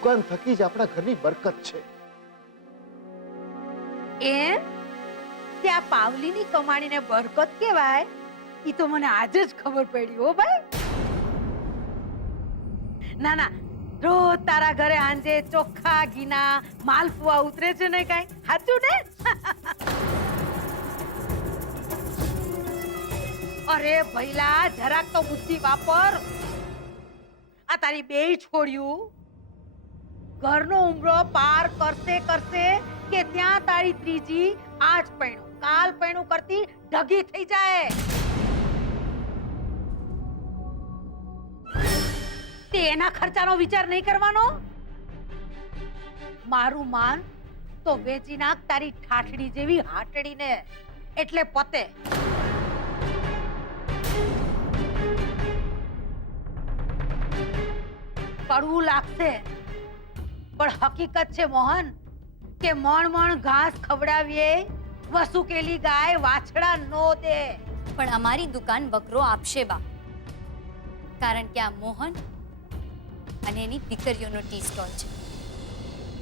દુકાન થકી જ આપણા ઘરની બરકત છે. એમ ત્યાં પાવલીની કમાણીને બરકત કહેવાય, ઈ તો મને આજે જ ખબર પડી હો ભાઈ. ના ના, રોજ તારા ઘરે આંજે ચોખ્ખા ઘીના માલપુઆ ઉતરે છે ને કાઈ, સાચું ને? અરે ભઈલા, જરાક તો બુદ્ધિ વાપર. આ તારી બેય છોડ્યું ઘરનો ઉમરો પાર કરશે કે ત્યાં તારી ત્રીજી આજ પૈણું કાલ પૈણું કરતી ઢગી થઈ જાય. તે એના ખર્ચાનો વિચાર નહીં કરવાનો. મારું માન તો વેચી નાખ તારી ઠાઠડી જેવી હાટડીને, એટલે પતે. કડવું લાગશે પણ હકીકત છે મોહન કે મણ ઘાસ ખવડાવીએ વસુકેલી ગાય વાછડા નો દે. પણ અમારી દુકાન વકરો આપશે બા, કારણ કે આ મોહન અને એની દીકરીઓનો ટી સ્ટોલ છે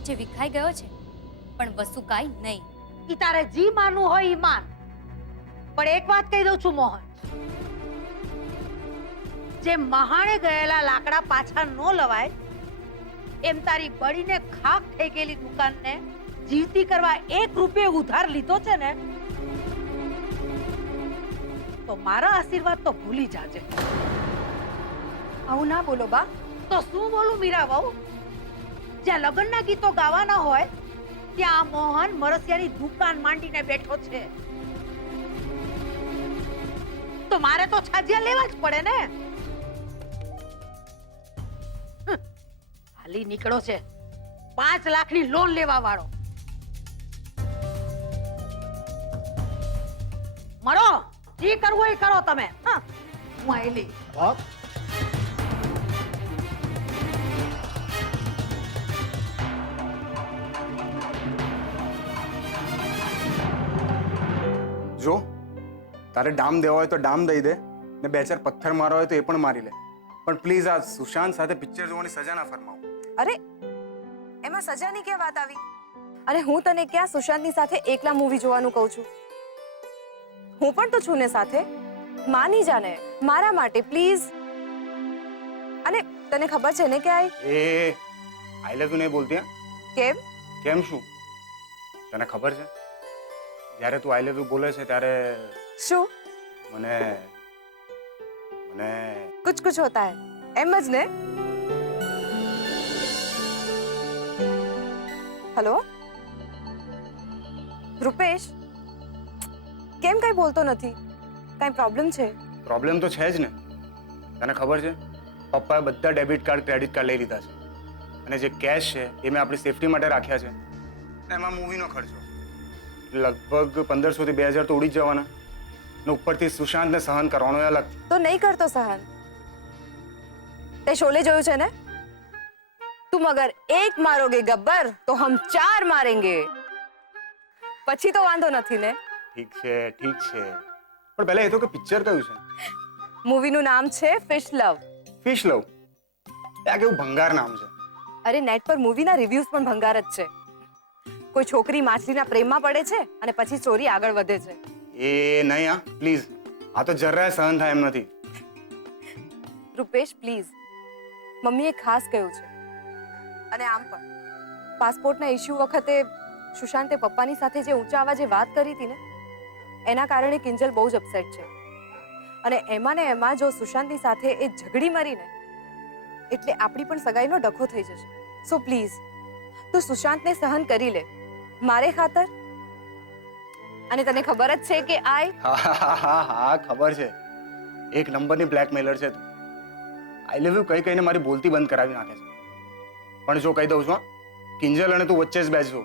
જે વિખાઈ ગયો છે પણ વસુકાય નહીં. ઈ તારે જી માનવું હોય ઈ માન, પણ એક વાત કહી દઉં છું મોહન, જે મહાણે ગયેલા લાકડા પાછા નો લવાય એમ તારી બળીને ખાક થઈ ગયેલી દુકાનને જીવતી કરવા 1 રૂપિયો ઉધાર લીધો છે ને, તો મારા આશીર્વાદ તો ભૂલી જાજે. આવું ના બોલો બા. તો શું બોલું મીરા વહુ? જ્યાં લગ્નના ગીતો ગાવાના હોય ત્યાં મોહન મરસિયાની દુકાન માંડીને બેઠો છે, તો મારે તો છાજિયા લેવા જ પડે ને. હાલી નીકળો છે 5 લાખની લોન લેવા વાળો. મરો, જે કરવું હોય કરો તમે. હા, હું આયલી. બાપ, જો તારે ડામ દેવા હોય તો ડામ દઈ દે ને 2-4 પથ્થર મારવા હોય તો એ પણ મારી લે, પણ પ્લીઝ આ સુશાંત સાથે પિક્ચર જોવાની સજા ના ફરમાવો. અરે એમાં સજાની ક્યાં વાત આવી? અને હું તને ક્યાં સુશાંતની સાથે એકલા મૂવી જોવાનું કહું છું? હું પણ તો છું ને સાથે. માની જાને મારા માટે પ્લીઝ. અને તને ખબર છે ને કે આઈ લવ યુ નહીં બોલતી? કેમ? કેમ શું? તને ખબર છે જ્યારે તું આઈ લવ યુ બોલે છે ત્યારે શું મને મને कुछ कुछ होता है, एम જ ને? હેલો રૂપેશ, કેમ કઈ બોલતો નથી? કઈ પ્રોબ્લેમ છે? પ્રોબ્લેમ તો છે જ ને. તને ખબર છે પપ્પાએ બધા ડેબિટ કાર્ડ ક્રેડિટ કાર્ડ લઈ લીધા છે અને જે કેશ છે એ મેં આપણી સેફટી માટે રાખ્યા છે. એમાં મૂવીનો ખર્ચો લગભગ 1500 થી 2000 તો ઉડી જ જવાના ને ઉપરથી સુશાંતને સહન કરવાનો અલગ. તો નહીં કરતો સહન. તે શોલે જોયું છે ને? તું મગર એક મારોગે ગબ્બર તો હમ 4 મારેંગે. પછી તો વાંધો નથી ને? ઠીક છે પણ પહેલા એ તો કે પિક્ચર કયું છે? મૂવીનું નામ છે ફિશ લવ. ફિશ લવ? આ કેવું ભંગાર નામ છે. અરે નેટ પર મૂવીના રિવ્યુઝ પણ ભંગાર જ છે. કોઈ છોકરી માછલીના પ્રેમમાં પડે છે અને પછી સ્ટોરી આગળ વધે છે. એ નહીં, હા પ્લીઝ, આ તો જરાય સહન થાય એમ નથી. રૂપેશ પ્લીઝ, મમ્મીએ ખાસ કહ્યું છે. અને આમ પણ પાસપોર્ટના ઇશ્યુ વખતે સુશાંતે પપ્પાની સાથે જે ઊંચા અવાજે વાત કરી હતી ને, એના કારણે કિંજલ બહુ જ અપસેટ છે. અને એમાં ને એમાં જો સુશાંતની સાથે એ ઝઘડી મરીને એટલે આપણી પણ સગાઈનો ડખો થઈ જશે. સો પ્લીઝ તું સુશાંતને સહન કરી લે મારે ખાતર. અને તને ખબર જ છે કે હા ખબર છે, 1 નંબરની બ્લેકમેલર છે તું. આઈ લવ યુ કહીને મારી બોલતી બંધ કરાવી નાખે છે. પણ જો કહી દઉં છું, કિંજલ અને તું વચ્ચે જ બેસજો,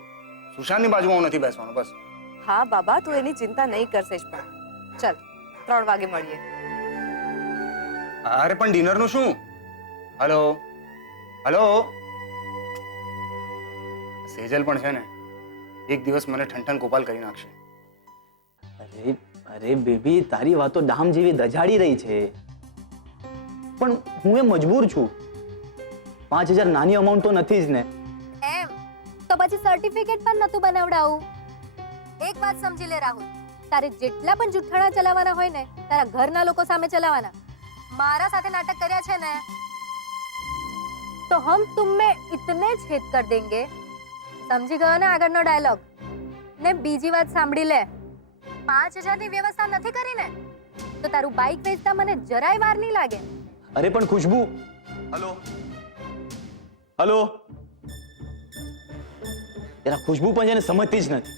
સુશાંતની બાજુમાં હું નથી બેસવાનો બસ. હા બાબા, તું એની ચિંતા નહીં કરશે જ. પણ ચાલ 3 વાગે મળીએ. અરે પણ ડિનરનું શું? હેલો સેજલ પણ છે ને, એક દિવસ મને ઠંઠન ગોપાલ કરી નાખશે. અરે બેબી, તારી વાતો ડામ જેવી દજાડી રહી છે, પણ હું એ મજબૂર છું. 5,000 નાની અમાઉન્ટ તો નથી જ ને. એમ તો પછી સર્ટિફિકેટ પણ નતું બનાવડાવું. એક વાત સમજી લે રાહુલ, તારે જેટલા પણ જુઠ્ઠાણા ચલાવવાના હોય ને તારા ઘરના લોકો સામે ચલાવવાના. મારા સાથે નાટક કર્યા છે ને તો હમ તુમ્મે ઇતને છેદ કર દેંગે. સમજી ગયો ને આગળનો ડાયલોગ? ને બીજી વાત સાંભળી લે, 5,000 ની વ્યવસ્થા નથી કરી ને તો તારું બાઇક વેચતા મને જરાય વાર નહીં લાગે. અરે પણ ખુશ્બુ, હલો હલો, યાર ખુશ્બુ પણ જેને સમજતી જ નથી.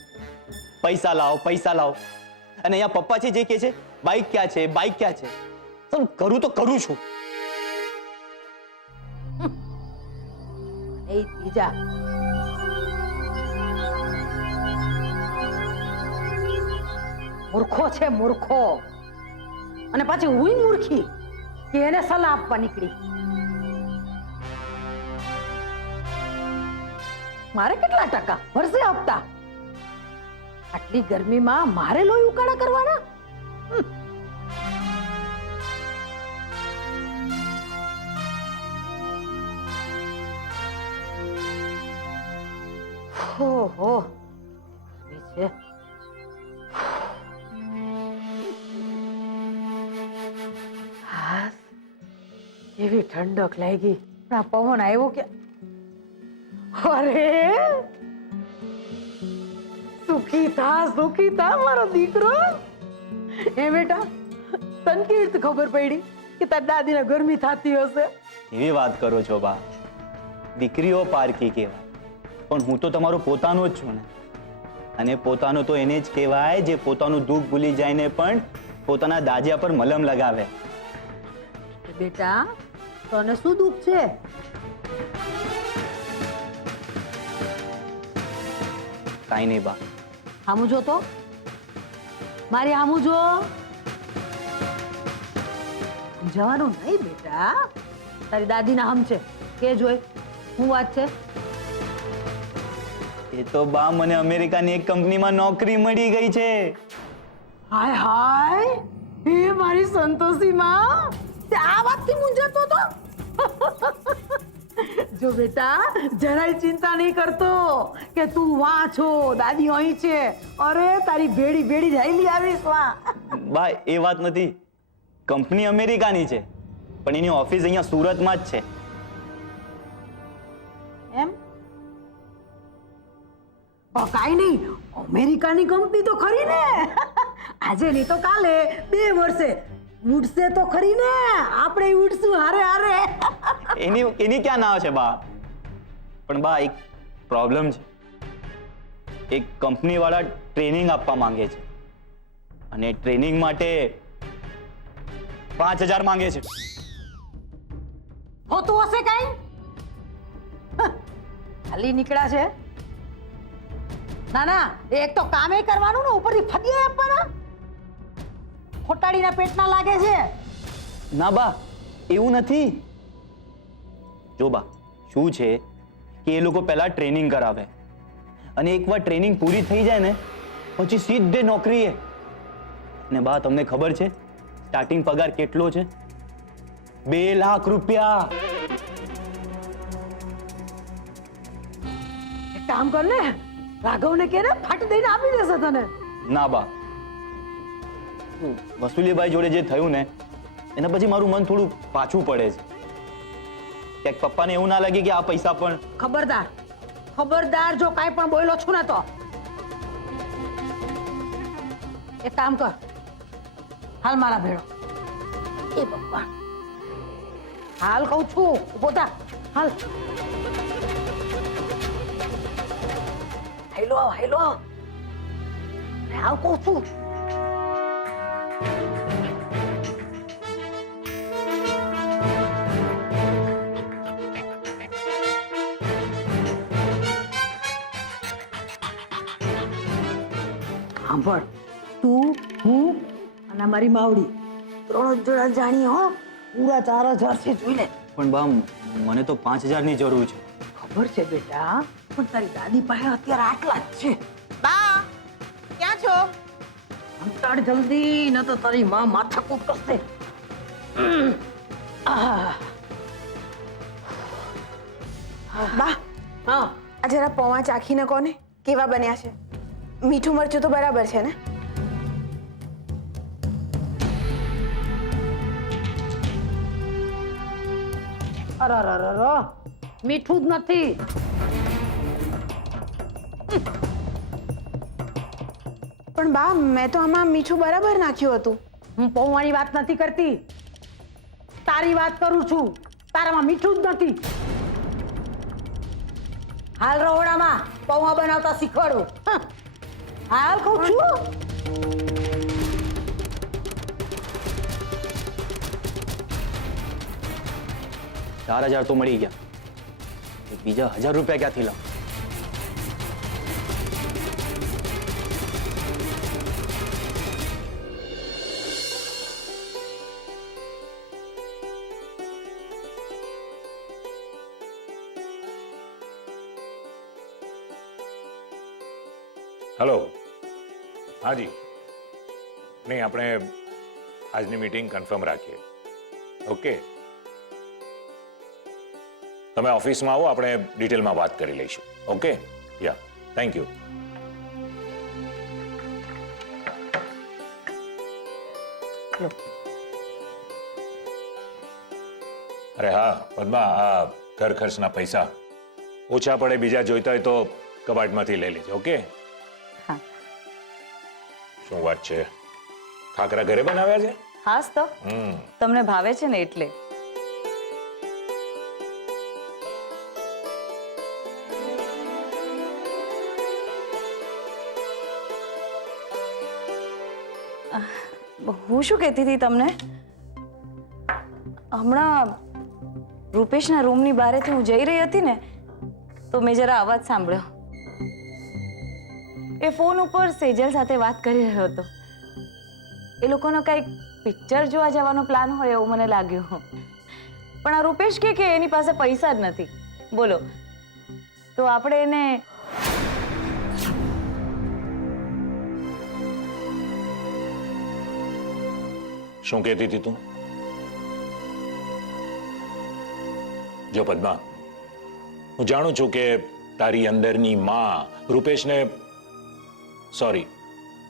પૈસા લાવો પૈસા લાવો, અને અહીંયા પપ્પા છે જે કહે છે બાઇક ક્યાં છે બાઇક ક્યાં છે. તો કરું તો કરું છું. એ બીજા મૂર્ખો છે મૂર્ખો, અને પાછી હુંય મૂર્ખી કે એને સલાહ આપવા નીકળી. મારે કેટલા ટકા વર્ષે આપતા? આટલી ગરમીમાં મારે લોહી ઉકાળા કરવાના? હો હો છે. હાસ, એવી ઠંડક લાગી. આ પવન આવ્યો કે અરે સુખી થા મારો દીકરો. એ બેટા, તને કેવી રીતે ખબર પડી કે તાર દાદીને ગરમી થતી હશે? એવી વાત કરો છો બા, દીકરીઓ પારકી કહેવાય, પણ હું તો તમારો પોતાનો જ છું ને. અને પોતાનો તો એને જ કહેવાય જે પોતાનું દુઃખ ભૂલી જાય ને પણ પોતાના દાજિયા પર મલમ લગાવે. બેટા, તને શું દુઃખ છે? કાંઈ નહીં બા. હામું જો તો, મારી હામું જો. જવાનું નહીં બેટા, તારી દાદીના હમ છે કે જોઈ શું વાત છે? એ તો બા મને અમેરિકાની એક કંપનીમાં નોકરી મળી ગઈ છે. હાય હાય, એ મારી સંતોષી માં, તે આ વાતથી મૂંઝાતો હતો? જો બેટા, જરાય ચિંતા નહીં કરતો કે તું વાં છો, દાદી અહીં છે. અરે તારી ભેડી ભેડી જાયલી આવીશ વાં. બા એ વાત નથી, કંપની અમેરિકાની છે પણ એની ઓફિસ અહીંયા સુરતમાં જ છે. એમ? કાઈ નહીં, અમેરિકાની કંપની તો ખરી ને. આજે નહીં તો કાલે 2 વર્ષે ઉડશે તો ખરી ને. આપણે ઉડશું હારે હારે. એની ક્યાં ના છે બા? પણ બા એક પ્રોબ્લેમ છે. એક કંપની વાળા ટ્રેનિંગ આપવા માંગે છે અને ટ્રેનિંગ માટે 5,000 માંગે છે. હોતું હશે કઈ? ખાલી નીકળ્યા છે? ના ના, એક તો કામે કરવાનું ને ઉપરથી ફદીએ આપવાના. ખોટાડીના પેટના લાગે છે. ના બા, એવું નથી. જો બા, શું છે કે એ લોકો પહેલા ટ્રેનિંગ કરાવે અને એકવાર ટ્રેનિંગ પૂરી થઈ જાય ને પછી સીધે નોકરીએ. ને બા તમને ખબર છે સ્ટાર્ટિંગ પગાર કેટલો છે? 2 લાખ રૂપિયા. એક કામ કર ને, રાઘવને કે ને ફટ દઈને આપી દેશે તને. ના બા, વસુલીભાઈ જોડે જે થયું ને એના પછી મારું મન થોડું પાછું પડે છે. ક્યાંક પપ્પાને એવું ના લાગે કે આ પૈસા પણ. ખબરદાર, ખબરદાર, જો કાંઈ પણ બોલ્યો છું ને તો. એક કામ કર, હાલ મારા ભેળો. એ પપ્પા, હાલ કહું છું, ઉભો થા, હાલ. હેલો હેલો, હાલ કહું છું. સાંભળ, તું, હું અને મારી માવડી 3 જણા જાણીએ હો. પૂરા 4,000 છે, જોઈ લે. પણ બા મને તો 5,000 ની જરૂર છે. ખબર છે બેટા, પણ તારી દાદી પાસે અત્યારે આટલા જ છે. બા, ક્યાં છો? અંતાડ જલ્દી, ન તો તારી માં માથાકૂટ કરશે. બા હા આ જરા પૌવા ચાખીને કોને કેવા બન્યા છે? મીઠું મરચું તો બરાબર છે ને? અરે મીઠું જ નથી. પણ બા મેં તો આમાં મીઠું બરાબર નાખ્યું હતું. હું પૌવાની વાત નથી કરતી, તારી વાત કરું છું. તારામાં મીઠું જ નથી. હાલ રહોડામાં પૌવા બનાવતા શીખવાડું. હાલ કહું છું. ₹4,000 તો મળી ગયા, બીજા 1,000 રૂપિયા ક્યાંથી લાવ? હેલો. હાજી. નહીં, આપણે આજની મીટિંગ કન્ફર્મ રાખીએ. ઓકે, તમે ઓફિસમાં આવો, આપણે ડિટેલમાં વાત કરી લઈશું. Okay, yeah, thank you. અરે હા પદ્મા, આ ઘર ખર્ચના પૈસા ઓછા પડે, બીજા જોઈતા હોય તો કબાટમાંથી લઈ લેજો. ઓકે. હા. શું વાત છે, ખાખરા ઘરે બનાવ્યા છે? હાસ તો તમને ભાવે છે ને એટલે. હું શું કહેતી હતી તમને, હમણાં રૂપેશના રૂમની બહારેથી હું જઈ રહી હતી ને તો મેં જરા અવાજ સાંભળ્યો. એ ફોન ઉપર સેજલ સાથે વાત કરી રહ્યો હતો. એ લોકોનો કંઈક પિક્ચર જોવા જવાનો પ્લાન હોય એવું મને લાગ્યું. પણ આ રૂપેશ કે એની પાસે પૈસા જ નથી. બોલો, તો આપણે એને શું કહેતી હતી તું? જો પદ્મા, હું જાણું છું કે તારી અંદરની માં રૂપેશને, સોરી,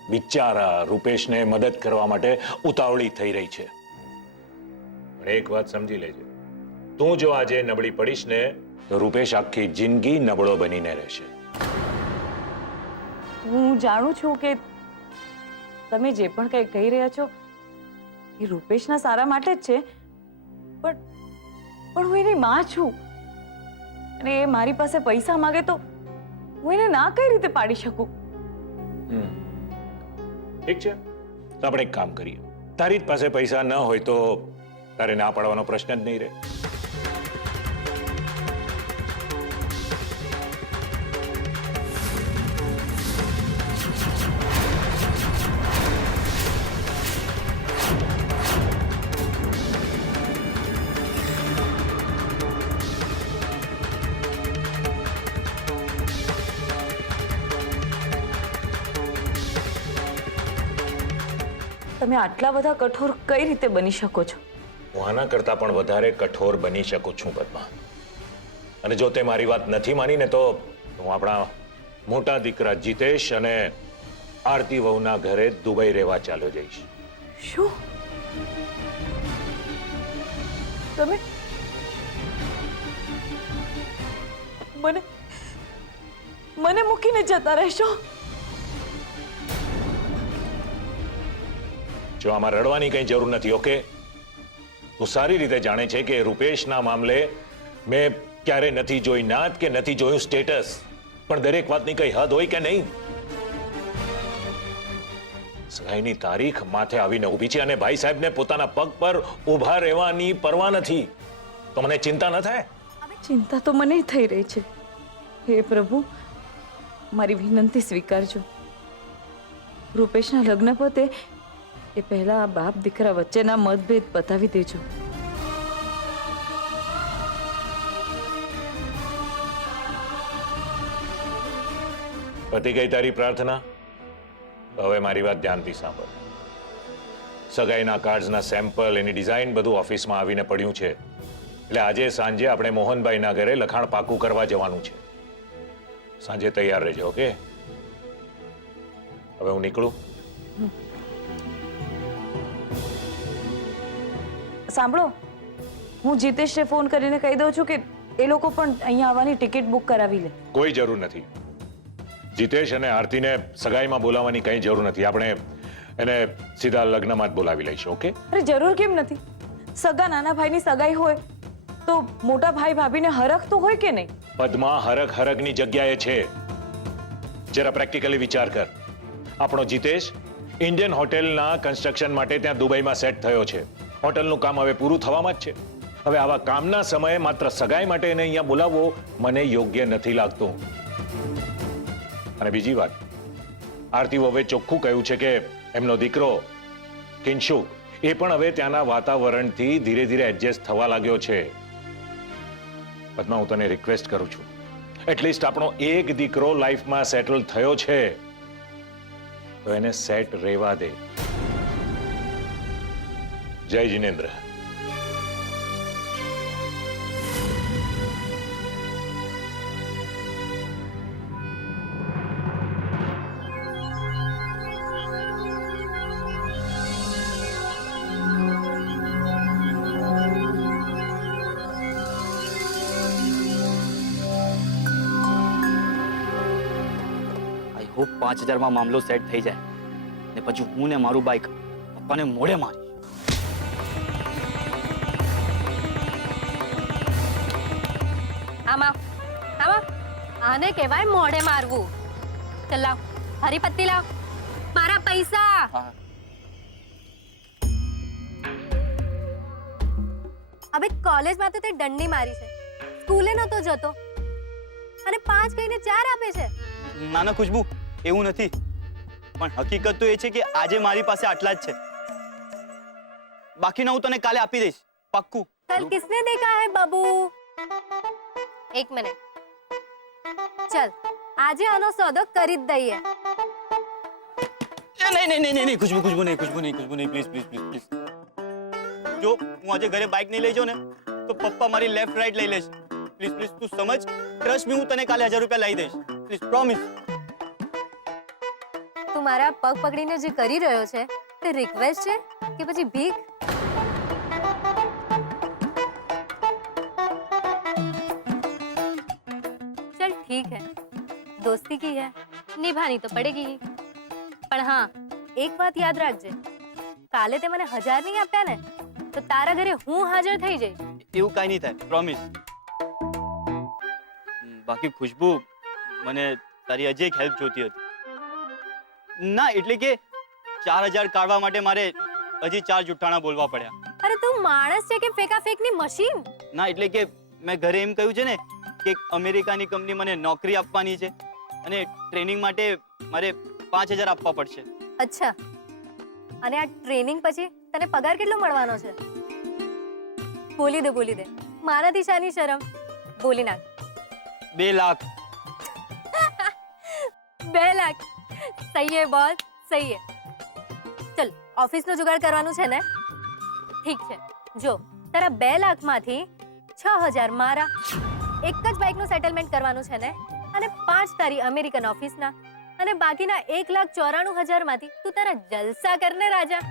બિચારા રૂપેશને મદદ કરવા માટે ઉતાવળી થઈ રહી છે. પણ એક વાત સમજી લેજે, તું જો આજે નબળી પડીશ ને તો રૂપેશ આખી જિંદગી નબળો બનીને રહેશે. હું જાણું છું કે તમે જે પણ કંઈ કહી રહ્યા છો એ રૂપેશના સારા માટે જ છે, પણ હું એની માં છું અને એ મારી પાસે પૈસા માંગે તો હું એને ના કઈ રીતે પાડી શકું? ઠીક છે, તો આપણે એક કામ કરીએ. તારી જ પાસે પૈસા ન હોય તો તારે ના પાડવાનો પ્રશ્ન જ નહીં રહે. તમે આટલા બધા કઠોર કઈ રીતે બની શકો છો? હું આના કરતા પણ વધારે કઠોર બની શકું છું પદ્મા. અને જો તે મારી વાત નથી માની ને તો હું આપણા મોટા દીકરા જીતેશ અને આરતી વહુના ઘરે દુબઈ રહેવા ચાલ્યો જઈશ. શું તમે મને મૂકીને જતા રહેશો? જો આમાં રડવાની કઈ જરૂર નથી. ઓકે, તું સારી રીતે જાણે છે કે રૂપેશના મામલે મેં ક્યારે નથી જોઈ નાત કે નથી જોયું સ્ટેટસ, પણ દરેક વાતની કઈ હદ હોય કે નહીં? સગાઈની તારીખ માથે આવીને ઊભી છે અને ભાઈ સાહેબને પોતાના પગ પર ઊભા રહેવાની પરવા નથી. તો મને ચિંતા ન થાય? ચિંતા તો મને થઈ રહી છે. હે પ્રભુ, મારી વિનંતી સ્વીકારજો. રૂપેશના લગ્ન પતે એ પહેલા આ બાપ દીકરા વચ્ચેના મતભેદ પતાવી દેજો. પતી ગઈ તારી પ્રાર્થના? હવે મારી વાત ધ્યાનથી સાંભળ. સગાઈના કાર્ડ્સના સેમ્પલ, એની ડિઝાઇન બધું ઓફિસમાં આવીને પડ્યું છે. એટલે આજે સાંજે આપણે મોહનભાઈના ઘરે લખાણ પાકું કરવા જવાનું છે. સાંજે તૈયાર રહેજો. ઓકે? હવે હું નીકળું. સાંભળો, હું જીતેશને ફોન કરીને કહી દઉં છું કે એ લોકો પણ અહીંયા આવવાની ટિકિટ બુક કરાવી લે. કોઈ જરૂર નથી. જીતેશ અને આરતીને સગાઈમાં બોલાવવાની કંઈ જરૂર નથી. આપણે એને સીધા લગ્નમાં જ બોલાવી લઈશું. ઓકે? અરે જરૂર કેમ નથી? સગા નાના ભાઈની સગાઈ હોય તો મોટા ભાઈ ભાભીને હરખ તો હોય કે નહીં? પદ્મા, હરખ હરખની જગ્યાએ છે. જરા પ્રેક્ટિકલી વિચાર કર. આપણો જીતેશ ઇન્ડિયન હોટેલના કન્સ્ટ્રક્શન માટે ત્યાં દુબઈમાં સેટ થયો છે. હોટલનું કામ હવે પૂરું થવામાં જ છે. હવે આવા કામના સમયે માત્ર સગાઈ માટે એને અહીંયા બોલાવવો મને યોગ્ય નથી લાગતું. અને બીજી વાત, આરતી હવે ચોખ્ખું કહ્યું છે કે એમનો દીકરો કિંશુક એ પણ હવે ત્યાંના વાતાવરણથી ધીરે ધીરે એડજસ્ટ થવા લાગ્યો છે. પદ્મા, હું તને રિક્વેસ્ટ કરું છું, એટલીસ્ટ આપણો એક દીકરો લાઈફમાં સેટલ થયો છે તો એને સેટ રહેવા દે. જય જિનેન્દ્ર. આઈ હોપ 5000 માં મામલો સેટ થઈ જાય ને પછી હું ને મારું બાઈક પપ્પાને મોઢે મારી. આમાં આને કહેવાય મોઢે મારવું. ચલ લાવ, હરી પત્તી લાવ, મારા પૈસા. હવે કોલેજમાં તો તે દંડી મારી છે, સ્કૂલે નતો જતો અને 5 કહીને 4 આપે છે. ના ના ખુશ્બુ, એવું નથી, પણ હકીકત તો એ છે કે આજે મારી પાસે આટલા જ છે. બાકીના હું તને કાલે આપી દઈશ, પાક્કું. कल किसने देखा है बाबू? एक मिनट, चल આજે આનો સોદો કરી જ દઈએ. નહીં ખુશ્બુ નહીં પ્લીઝ પ્લીઝ. જો હું આજે ઘરે બાઇક નહીં લઈ જાઉં ને તો પપ્પા મારી લેફ્ટ રાઈટ લઈ લેશે. પ્લીઝ તું સમજ. ટ્રસ્ટ મી, હું તને કાલે 1000 રૂપિયા લઈ દઈશ. Please, promise. તું મારા પગ પકડીને જે કરી રહ્યો છે તે રિક્વેસ્ટ છે કે પછી ભીખ? चल ठीक है, दोस्ती की है, निभानी तो पड़ेगी ही. પણ હા, એક વાત યાદ રાખજે, કાલે તે મને 1000 નહીં આપ્યા ને તો તારા ઘરે હું હાજર થઈ જઈશ. એવું કાંઈ નહીં થાય, પ્રોમિસ. બાકી ખુશ્બુ, મને તારી હજી એક હેલ્પ જોતી હતી. ના એટલે કે 4000 કાઢવા માટે મારે હજી 4 જુઠ્ઠાણા બોલવા પડ્યા. અરે તું માણસ છે કે ફેકાફેકની મશીન? ના એટલે કે મેં ઘરે એમ કહ્યું છે ને કે એક અમેરિકાની કંપની મને નોકરી આપવાની છે અને ટ્રેનિંગ માટે મારે 5000 આપવા પડશે. અચ્છા, અને આ ટ્રેનિંગ પછી તને પગાર કેટલો મળવાનો છે? બોલી દે, મારાથી શાની શરમ? બોલી નાખ. 2 લાખ. 2 લાખ સહી હે બોસ, સહી હે. ચલ, ઓફિસનો જુગાડ કરવાનું છે ને? ઠીક છે, જો તારા 2 લાખમાંથી 6000 મારા, એક જ બાઇકનું સેટલમેન્ટ કરવાનું છે ને, અને 5 તારી અમેરિકન ઓફિસના, અને બાકીના 1,94,000 માંથી તું તારા જલસા કરને રાજા.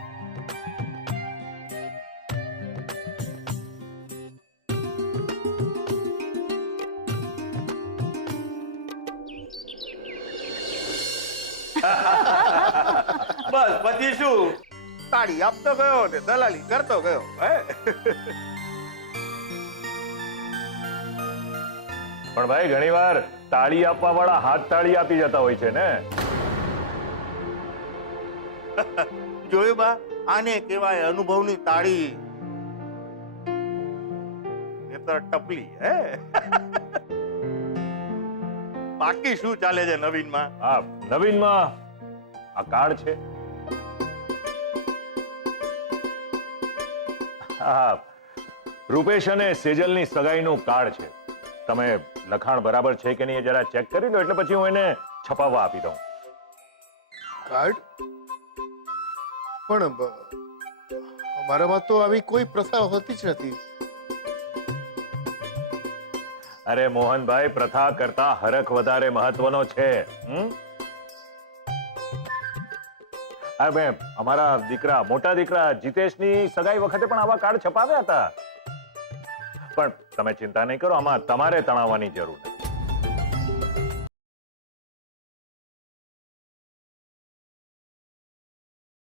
બસ પછી શું, તાળી આપતો ગયો ને દલાલી કરતો ગયો. પણ ભાઈ ઘણીવાર તાળી આપવા વાળા હાથ તાળી આપી જતા હોય છે ને. જોયું બા, આને કહેવાય અનુભવની તાળી. એ તો ટપલી હે. બાકી શું ચાલે છે નવીનમાં? હા, નવીનમાં આ કાર્ડ છે. હા, રૂપેશ અને સેજલની સગાઈનું કાર્ડ છે. તમે લખાણ બરાબર છે કે નહીં એ જરા ચેક કરી લો, એટલે પછી હું એને છપાવવા આપી દઉં. કાર્ડ? પણ અમારામાં તો આવી કોઈ પ્રથા હોતી જ નથી. અરે મોહનભાઈ, પ્રથા કરતા હરખ વધારે મહત્વનો છે. અમારા દીકરા, મોટા દીકરા જીતેશની સગાઈ વખતે પણ આવા કાર્ડ છપાવ્યા હતા. પણ તમે ચિંતા નહીં કરો, આમાં તમારે તણાવવાની જરૂર નથી.